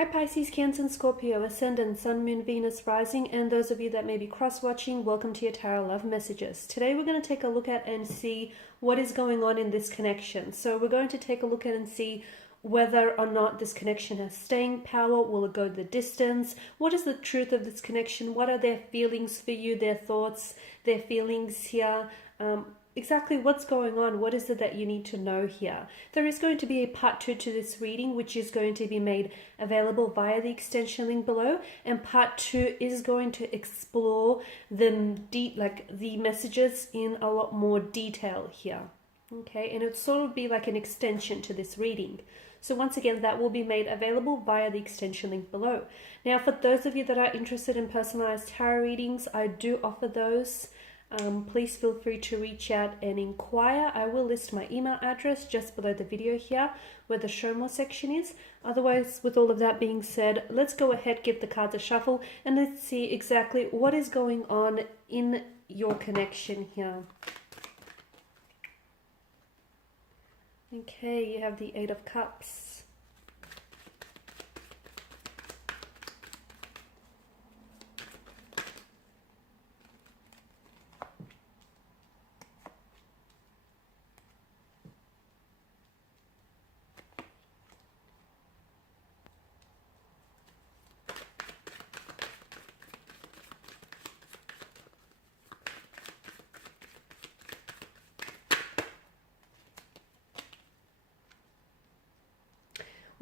Hi Pisces, Cancer and Scorpio, Ascendant, Sun, Moon, Venus, Rising, and those of you that may be cross-watching, welcome to your Tarot Love Messages. Today we're going to take a look at and see what is going on in this connection. So we're going to take a look at and see whether or not this connection has staying power. Will it go the distance? What is the truth of this connection? What are their feelings for you, their thoughts, their feelings here? Exactly what's going on. What is it that you need to know here? There is going to be a part 2 to this reading, which is going to be made available via the extension link below, and part 2 is going to explore the messages in a lot more detail here. Okay, and it'll sort of be like an extension to this reading. So once again, that will be made available via the extension link below. Now, for those of you that are interested in personalized tarot readings, I do offer those. Please feel free to reach out and inquire. I will list my email address just below the video here where the show more section is. Otherwise, with all of that being said, let's go ahead, give the cards a shuffle, and let's see exactly what is going on in your connection here. Okay, you have the Eight of Cups.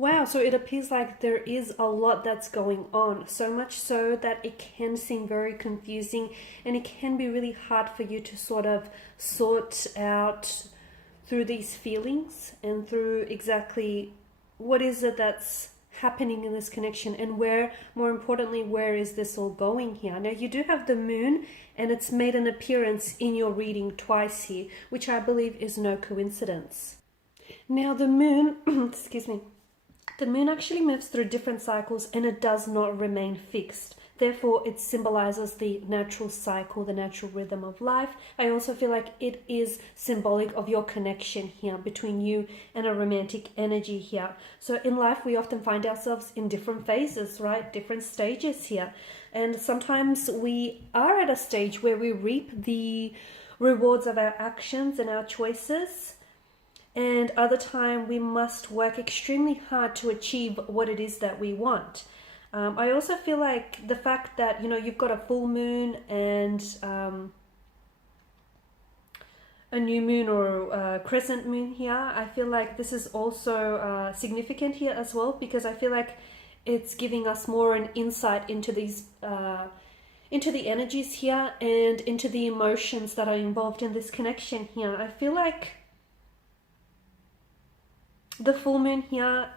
Wow, so it appears like there is a lot that's going on, so much so that it can seem very confusing and it can be really hard for you to sort of sort out through these feelings and through exactly what is it that's happening in this connection, and where, more importantly, where is this all going here. Now, you do have the moon, and it's made an appearance in your reading twice here, which I believe is no coincidence. Now, the moon, excuse me, the moon actually moves through different cycles and it does not remain fixed. Therefore, it symbolizes the natural cycle, the natural rhythm of life. I also feel like it is symbolic of your connection here between you and a romantic energy here. So in life, we often find ourselves in different phases, right? Different stages here. And sometimes we are at a stage where we reap the rewards of our actions and our choices. And other time we must work extremely hard to achieve what it is that we want. I also feel like the fact that, you know, you've got a full moon and a new moon or a crescent moon here. I feel like this is also significant here as well, because I feel like it's giving us more an insight into these into the energies here and into the emotions that are involved in this connection here. I feel like the full moon here,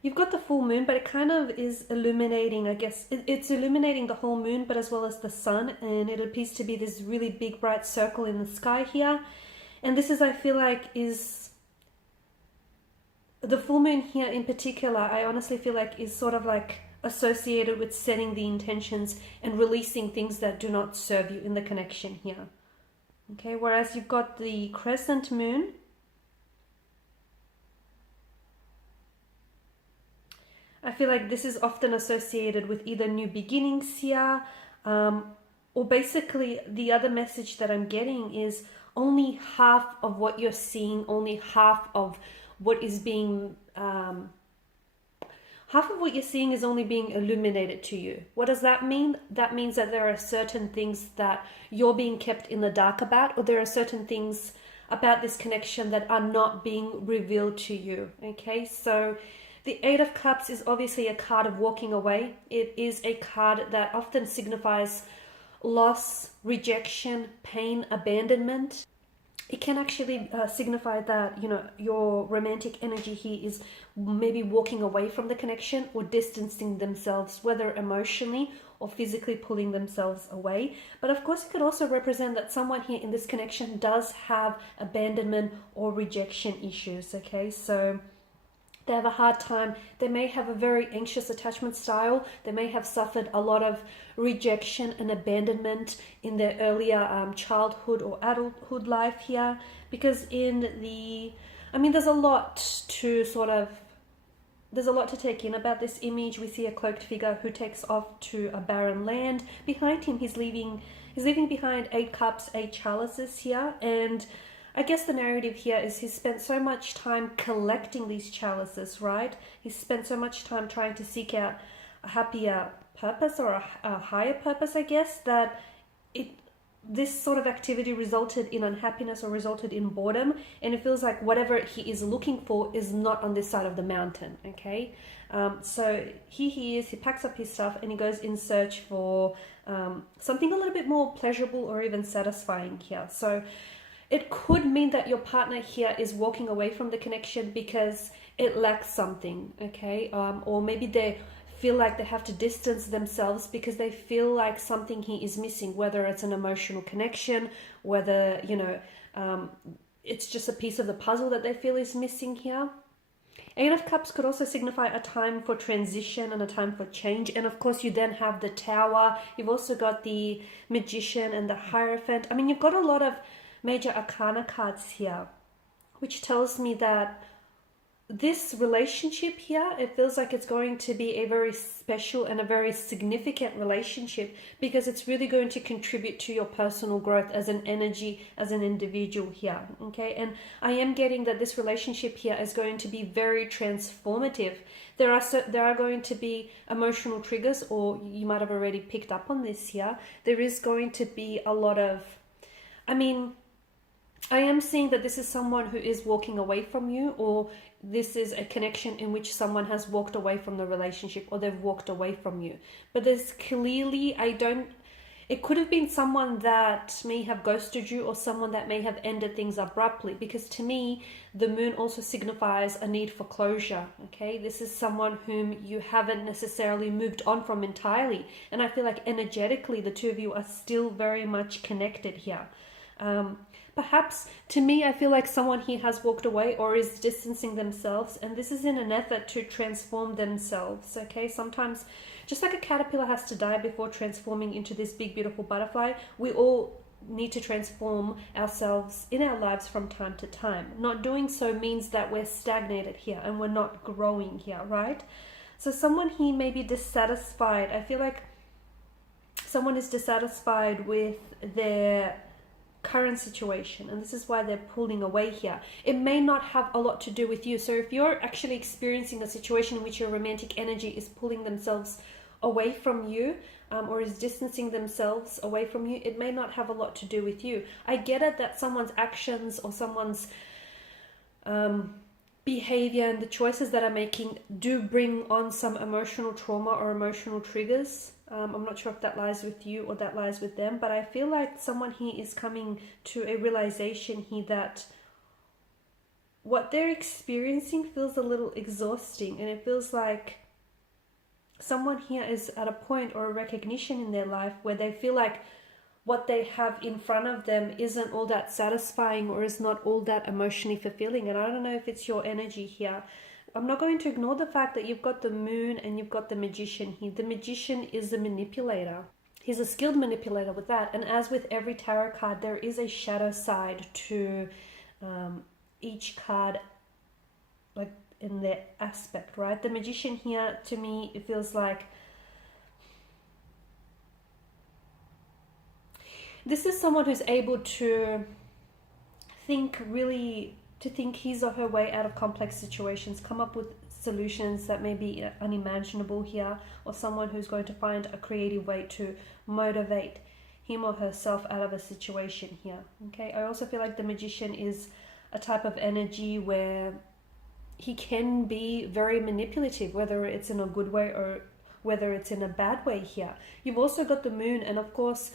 you've got the full moon, but it kind of is illuminating, I guess. It's illuminating the whole moon, but as well as the sun, and it appears to be this really big bright circle in the sky here. And this is, I feel like, is the full moon here in particular, I honestly feel like is sort of like associated with setting the intentions and releasing things that do not serve you in the connection here. Okay, whereas you've got the crescent moon, I feel like this is often associated with either new beginnings here, or basically the other message that I'm getting is only half of what you're seeing, only half of what is being, half of what you're seeing is only being illuminated to you. What does that mean? That means that there are certain things that you're being kept in the dark about, or there are certain things about this connection that are not being revealed to you. Okay, so the Eight of Cups is obviously a card of walking away. It is a card that often signifies loss, rejection, pain, abandonment. It can actually signify that, you know, your romantic energy here is maybe walking away from the connection or distancing themselves, whether emotionally or physically pulling themselves away. But of course, it could also represent that someone here in this connection does have abandonment or rejection issues, okay? So they have a hard time. They may have a very anxious attachment style. They may have suffered a lot of rejection and abandonment in their earlier childhood or adulthood life here. Because in the, I mean, there's a lot to sort of there's a lot to take in about this image. We see a cloaked figure who takes off to a barren land. Behind him, he's leaving behind 8 cups, 8 chalices here. And I guess the narrative here is he's spent so much time collecting these chalices, right? He's spent so much time trying to seek out a happier purpose, or a higher purpose, I guess, that this sort of activity resulted in unhappiness or resulted in boredom, and it feels like whatever he is looking for is not on this side of the mountain. Okay, so here he is, he packs up his stuff and he goes in search for something a little bit more pleasurable or even satisfying here. So it could mean that your partner here is walking away from the connection because it lacks something. Okay, or maybe they feel like they have to distance themselves because they feel like something he is missing, whether it's an emotional connection, whether, it's just a piece of the puzzle that they feel is missing here. Eight of Cups could also signify a time for transition and a time for change. And of course, you then have the Tower. You've also got the Magician and the Hierophant. I mean, you've got a lot of major arcana cards here, which tells me that this relationship here, it feels like it's going to be a very special and a very significant relationship, because it's really going to contribute to your personal growth as an energy, as an individual here. Okay, and I am getting that this relationship here is going to be very transformative. There are going to be emotional triggers, or you might have already picked up on this here. There is going to be a lot of, I am seeing that this is someone who is walking away from you, or this is a connection in which someone has walked away from the relationship, or they've walked away from you. But there's clearly, it could have been someone that may have ghosted you, or someone that may have ended things abruptly, because to me, the moon also signifies a need for closure. Okay, this is someone whom you haven't necessarily moved on from entirely. And I feel like energetically, the two of you are still very much connected here. Perhaps, to me, I feel like someone here has walked away or is distancing themselves, and this is in an effort to transform themselves. Okay, sometimes, just like a caterpillar has to die before transforming into this big, beautiful butterfly, we all need to transform ourselves in our lives from time to time. Not doing so means that we're stagnated here and we're not growing here, right? So someone here may be dissatisfied. I feel like someone is dissatisfied with their current situation, and this is why they're pulling away here. It may not have a lot to do with you. So if you're actually experiencing a situation in which your romantic energy is pulling themselves away from you, or is distancing themselves away from you, it may not have a lot to do with you. I get it that someone's actions or someone's behavior and the choices that are making do bring on some emotional trauma or emotional triggers. I'm not sure if that lies with you or that lies with them, but I feel like someone here is coming to a realization here that what they're experiencing feels a little exhausting, and it feels like someone here is at a point or a recognition in their life where they feel like what they have in front of them isn't all that satisfying or is not all that emotionally fulfilling. And I don't know if it's your energy here. I'm not going to ignore the fact that you've got the moon and you've got the magician here. The magician is a manipulator. He's a skilled manipulator with that. And as with every tarot card, there is a shadow side to each card, like in their aspect, right? The magician here, to me, it feels like this is someone who's able to think his or her way out of complex situations, come up with solutions that may be unimaginable here, or someone who's going to find a creative way to motivate him or herself out of a situation here. Okay, I also feel like the magician is a type of energy where he can be very manipulative, whether it's in a good way or whether it's in a bad way here. You've also got the moon, and of course,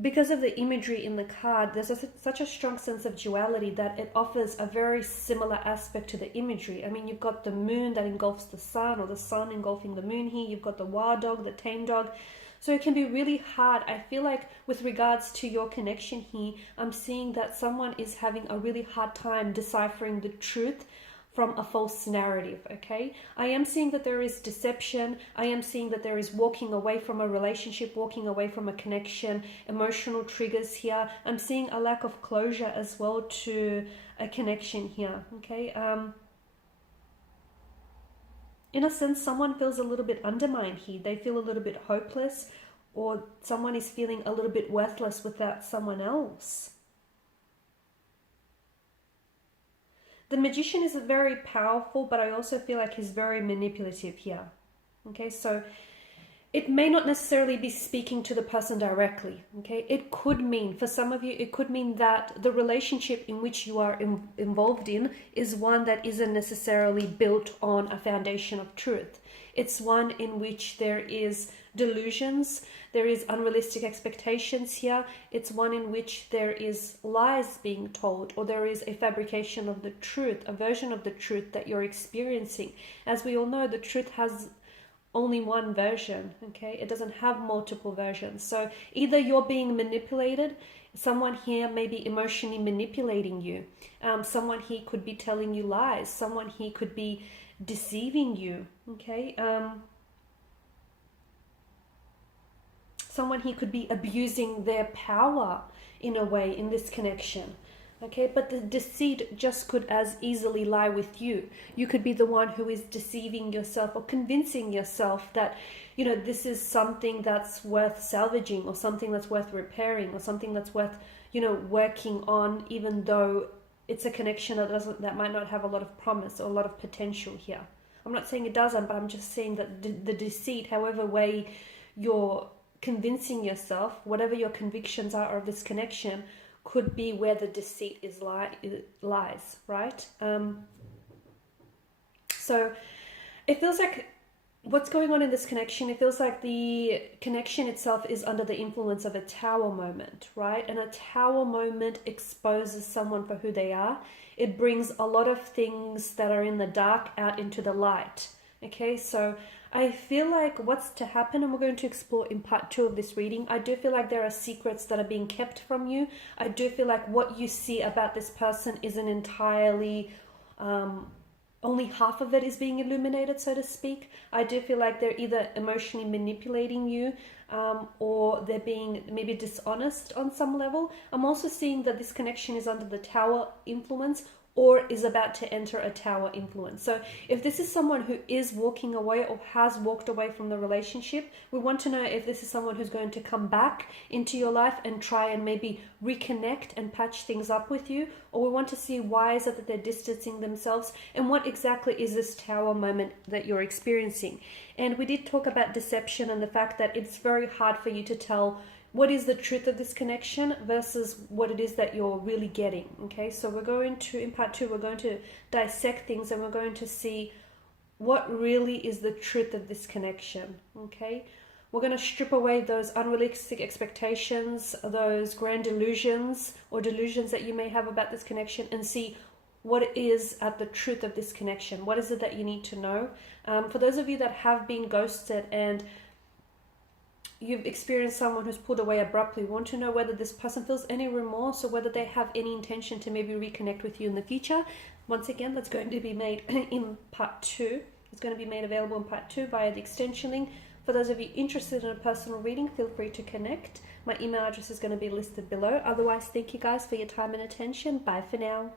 because of the imagery in the card, there's such a strong sense of duality that it offers a very similar aspect to the imagery. I mean, you've got the moon that engulfs the sun, or the sun engulfing the moon here. You've got the wild dog, the tame dog. So it can be really hard. I feel like with regards to your connection here, I'm seeing that someone is having a really hard time deciphering the truth from a false narrative. Okay, I am seeing that there is deception. I am seeing that there is walking away from a relationship, walking away from a connection, emotional triggers here. I'm seeing a lack of closure as well to a connection here. Okay, In a sense, someone feels a little bit undermined here. They feel a little bit hopeless, or someone is feeling a little bit worthless without someone else. The Magician is very powerful, but I also feel like he's very manipulative here. Okay, so it may not necessarily be speaking to the person directly. Okay, it could mean, for some of you, it could mean that the relationship in which you are involved in is one that isn't necessarily built on a foundation of truth. It's one in which there is delusions, there is unrealistic expectations here. It's one in which there is lies being told, or there is a fabrication of the truth, a version of the truth that you're experiencing. As we all know, the truth has only one version. Okay, it doesn't have multiple versions. So either you're being manipulated, someone here may be emotionally manipulating you, someone here could be telling you lies, someone here could be deceiving you. Okay, someone here could be abusing their power in a way in this connection. Okay, but the deceit just could as easily lie with you. You could be the one who is deceiving yourself or convincing yourself that, you know, this is something that's worth salvaging, or something that's worth repairing, or something that's worth, you know, working on, even though it's a connection that might not have a lot of promise or a lot of potential here. I'm not saying it doesn't, but I'm just saying that the deceit, however way you're convincing yourself, whatever your convictions are of this connection, could be where the deceit lies, right? So it feels like what's going on in this connection, it feels like the connection itself is under the influence of a tower moment, right? And a tower moment exposes someone for who they are. It brings a lot of things that are in the dark out into the light. Okay, so I feel like what's to happen, and we're going to explore in part 2 of this reading, I do feel like there are secrets that are being kept from you. I do feel like what you see about this person isn't entirely, only half of it is being illuminated, so to speak. I do feel like they're either emotionally manipulating you, or they're being maybe dishonest on some level. I'm also seeing that this connection is under the tower influence, or is about to enter a tower influence. So if this is someone who is walking away or has walked away from the relationship, we want to know if this is someone who's going to come back into your life and try and maybe reconnect and patch things up with you, or we want to see why is it that they're distancing themselves, and what exactly is this tower moment that you're experiencing. And we did talk about deception and the fact that it's very hard for you to tell what is the truth of this connection versus what it is that you're really getting. Okay, so we're going to, in part 2, we're going to dissect things, and we're going to see what really is the truth of this connection. Okay, we're going to strip away those unrealistic expectations, those grand illusions or delusions that you may have about this connection, and see what is at the truth of this connection. What is it that you need to know? For those of you that have been ghosted and you've experienced someone who's pulled away abruptly, want to know whether this person feels any remorse, or whether they have any intention to maybe reconnect with you in the future. Once again, that's going to be made in part 2. It's going to be made available in part 2 via the extension link. For those of you interested in a personal reading, feel free to connect. My email address is going to be listed below. Otherwise, thank you guys for your time and attention. Bye for now.